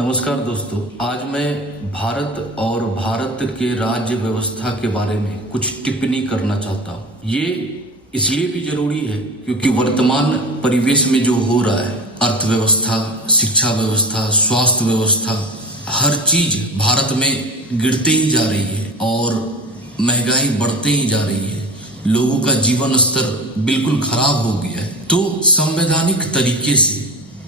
नमस्कार दोस्तों, आज मैं भारत और भारत के राज्य व्यवस्था के बारे में कुछ टिप्पणी करना चाहता हूँ। ये इसलिए भी जरूरी है क्योंकि वर्तमान परिवेश में जो हो रहा है, अर्थव्यवस्था, शिक्षा व्यवस्था, स्वास्थ्य व्यवस्था, हर चीज भारत में गिरते ही जा रही है और महंगाई बढ़ते ही जा रही है। लोगों का जीवन स्तर बिल्कुल खराब हो गया है। तो संवैधानिक तरीके से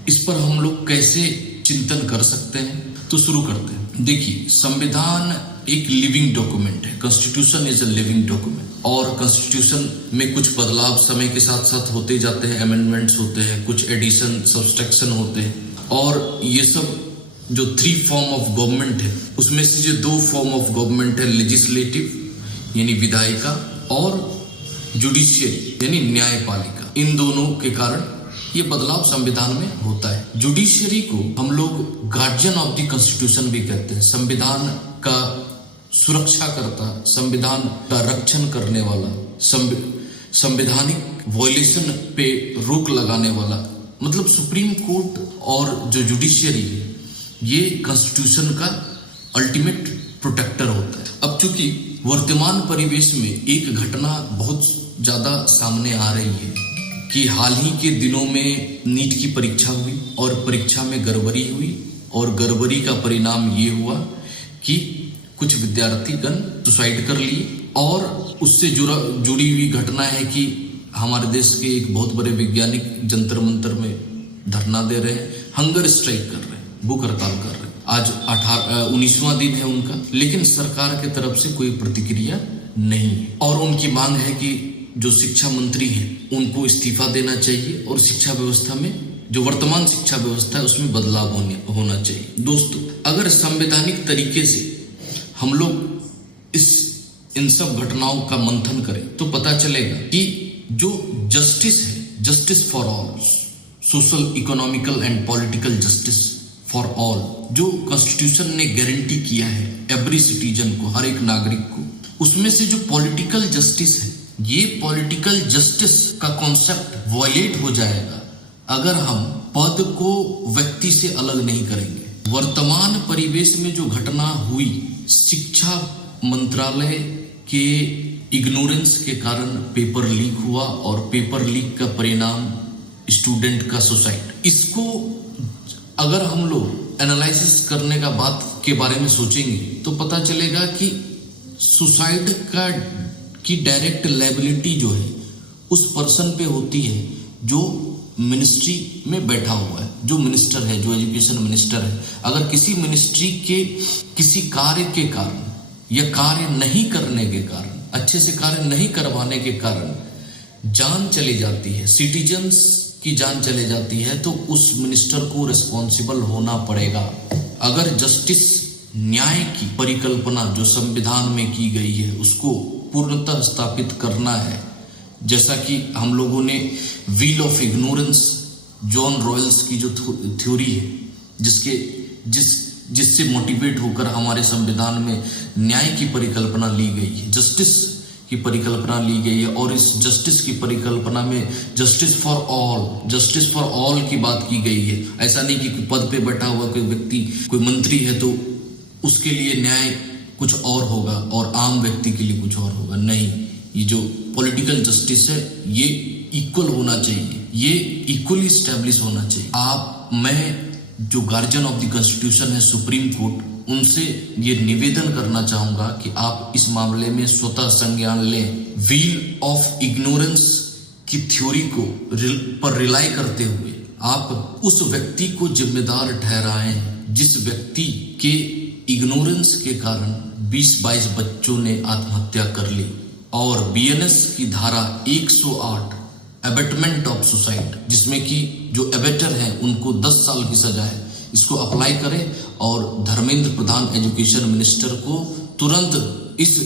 इस पर हम लोग कैसे चिंतन कर सकते हैं, तो शुरू करते हैं। देखिए, संविधान एक लिविंग डॉक्यूमेंट है। Constitution is a living document और कॉन्स्टिट्यूशन में कुछ बदलाव समय के साथ साथ होते जाते हैं, अमेंडमेंट्स होते हैं, कुछ एडिशन, सब्सट्रैक्शन होते हैं। और ये सब जो 3 फॉर्म ऑफ गवर्नमेंट है, उसमें से जो 2 फॉर्म ऑफ गवर्नमेंट है, लेजिस्लेटिव यानी विधायिका और जुडिशियरी यानी न्यायपालिका, इन दोनों के कारण ये बदलाव संविधान में होता है। जुडिशियरी को हम लोग गार्जियन ऑफ द कॉन्स्टिट्यूशन भी कहते हैं। संविधान का सुरक्षा करता, संविधान का रक्षण करने वाला, संवैधानिक वॉयलेशन पे रोक लगाने वाला, मतलब सुप्रीम कोर्ट और जो जुडिशियरी है, ये कॉन्स्टिट्यूशन का अल्टीमेट प्रोटेक्टर होता है। अब चूंकि वर्तमान परिवेश में एक घटना बहुत ज्यादा सामने आ रही है कि हाल ही के दिनों में नीट की परीक्षा हुई और परीक्षा में गड़बड़ी हुई और गड़बड़ी का परिणाम ये हुआ कि कुछ विद्यार्थीगण सुसाइड कर लिए। और उससे जुड़ी हुई घटना है कि हमारे देश के एक बहुत बड़े वैज्ञानिक जंतर मंतर में धरना दे रहे हैं, हंगर स्ट्राइक कर रहे हैं, भूख हड़ताल कर रहे हैं। आज 19वां दिन है उनका, लेकिन सरकार की तरफ से कोई प्रतिक्रिया नहीं है। और उनकी मांग है कि जो शिक्षा मंत्री हैं उनको इस्तीफा देना चाहिए और शिक्षा व्यवस्था में, जो वर्तमान शिक्षा व्यवस्था है, उसमें बदलाव होना चाहिए। दोस्तों, अगर संवैधानिक तरीके से हम लोग इन सब घटनाओं का मंथन करें तो पता चलेगा कि जो जस्टिस है, justice for all, social, economical and political justice for all, जो कॉन्स्टिट्यूशन ने गारंटी किया है एवरी सिटीजन को, हर एक नागरिक को, उसमें से जो पॉलिटिकल जस्टिस है, ये पॉलिटिकल जस्टिस का कॉन्सेप्ट वॉयलेट हो जाएगा अगर हम पद को व्यक्ति से अलग नहीं करेंगे। वर्तमान परिवेश में जो घटना हुई, शिक्षा मंत्रालय के इग्नोरेंस के कारण पेपर लीक हुआ और पेपर लीक का परिणाम स्टूडेंट का सुसाइड, इसको अगर हम लोग एनालिसिस करने का बात के बारे में सोचेंगे तो पता चलेगा कि सुसाइड की डायरेक्ट लायबिलिटी जो है उस पर्सन पे होती है जो मिनिस्ट्री में बैठा हुआ है, जो मिनिस्टर है, जो एजुकेशन मिनिस्टर है। अगर किसी मिनिस्ट्री के किसी कार्य के कारण या कार्य नहीं करने के कारण, अच्छे से कार्य नहीं करवाने के कारण जान चली जाती है, सिटीजन्स की जान चली जाती है, तो उस मिनिस्टर को रिस्पॉन्सिबल होना पड़ेगा। अगर जस्टिस, न्याय की परिकल्पना जो संविधान में की गई है उसको पूर्णतः स्थापित करना है, जैसा कि हम लोगों ने wheel of ignorance, John Royals की जो थ्योरी है, जिससे मोटिवेट होकर हमारे संविधान में न्याय की परिकल्पना ली गई है, जस्टिस की परिकल्पना ली गई है। और इस जस्टिस की परिकल्पना में जस्टिस फॉर ऑल की बात की गई है। ऐसा नहीं कि कोई पद पे बैठा हुआ कोई व्यक्ति, कोई मंत्री है तो उसके लिए न्याय कुछ और होगा और आम व्यक्ति के लिए कुछ और होगा। नहीं, ये जो पॉलिटिकल जस्टिस है ये इक्वल होना चाहिए, ये इक्वली स्टैब्लिश होना चाहिए। मैं जो गार्जियन ऑफ द कॉन्स्टिट्यूशन है, सुप्रीम कोर्ट, उनसे ये निवेदन करना चाहूंगा कि आप इस मामले में स्वतः संज्ञान लें। व्हील ऑफ इग्नोरेंस की थ्योरी को पर रिलाई करते हुए आप उस व्यक्ति को जिम्मेदार ठहराएं जिस व्यक्ति के इग्नोरेंस के कारण 20-22 बच्चों ने आत्महत्या कर ली। और बीएनएस की धारा 108 एबेटमेंट ऑफ सुसाइड, जिसमें कि जो एबेटर हैं उनको 10 साल की सजा है, इसको अप्लाई करें और धर्मेंद्र प्रधान एजुकेशन मिनिस्टर को तुरंत इस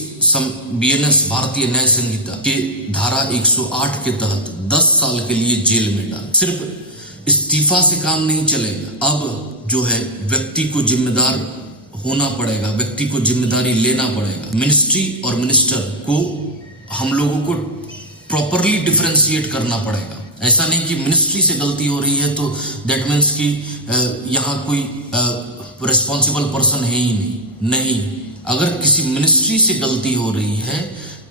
बीएनएस, भारतीय न्याय संहिता के धारा 108 के तहत 10 साल के लिए जेल में डाल। सिर्फ इस्तीफा से काम नहीं चलेगा, अब जो है व्यक्ति को जिम्मेदार होना पड़ेगा, व्यक्ति को जिम्मेदारी लेना पड़ेगा। मिनिस्ट्री और मिनिस्टर को हम लोगों को प्रॉपरली डिफरेंशिएट करना पड़ेगा। ऐसा नहीं कि मिनिस्ट्री से गलती हो रही है तो दैट मीन्स कि यहाँ कोई रिस्पॉन्सिबल पर्सन है ही नहीं। अगर किसी मिनिस्ट्री से गलती हो रही है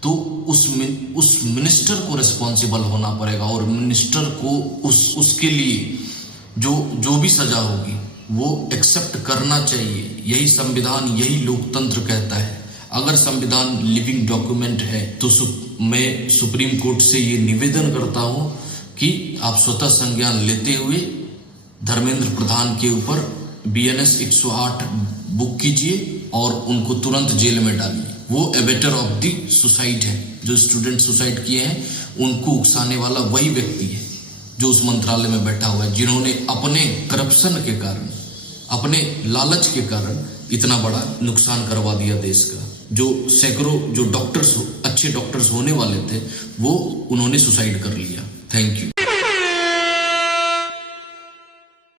तो उस मिनिस्टर को रिस्पॉन्सिबल होना पड़ेगा और मिनिस्टर को उसके लिए जो भी सजा होगी वो एक्सेप्ट करना चाहिए। यही संविधान, यही लोकतंत्र कहता है। अगर संविधान लिविंग डॉक्यूमेंट है तो मैं सुप्रीम कोर्ट से ये निवेदन करता हूँ कि आप स्वतः संज्ञान लेते हुए धर्मेंद्र प्रधान के ऊपर BNS 108 बुक कीजिए और उनको तुरंत जेल में डालिए। वो एबेटर ऑफ द सुसाइड है। जो स्टूडेंट सुसाइड किए हैं उनको उकसाने वाला वही व्यक्ति है जो उस मंत्रालय में बैठा हुआ है, जिन्होंने अपने करप्शन के कारण, अपने लालच के कारण इतना बड़ा नुकसान करवा दिया देश का। जो सैकड़ों जो डॉक्टर्स, अच्छे डॉक्टर्स होने वाले थे, वो उन्होंने सुसाइड कर लिया। Thank you.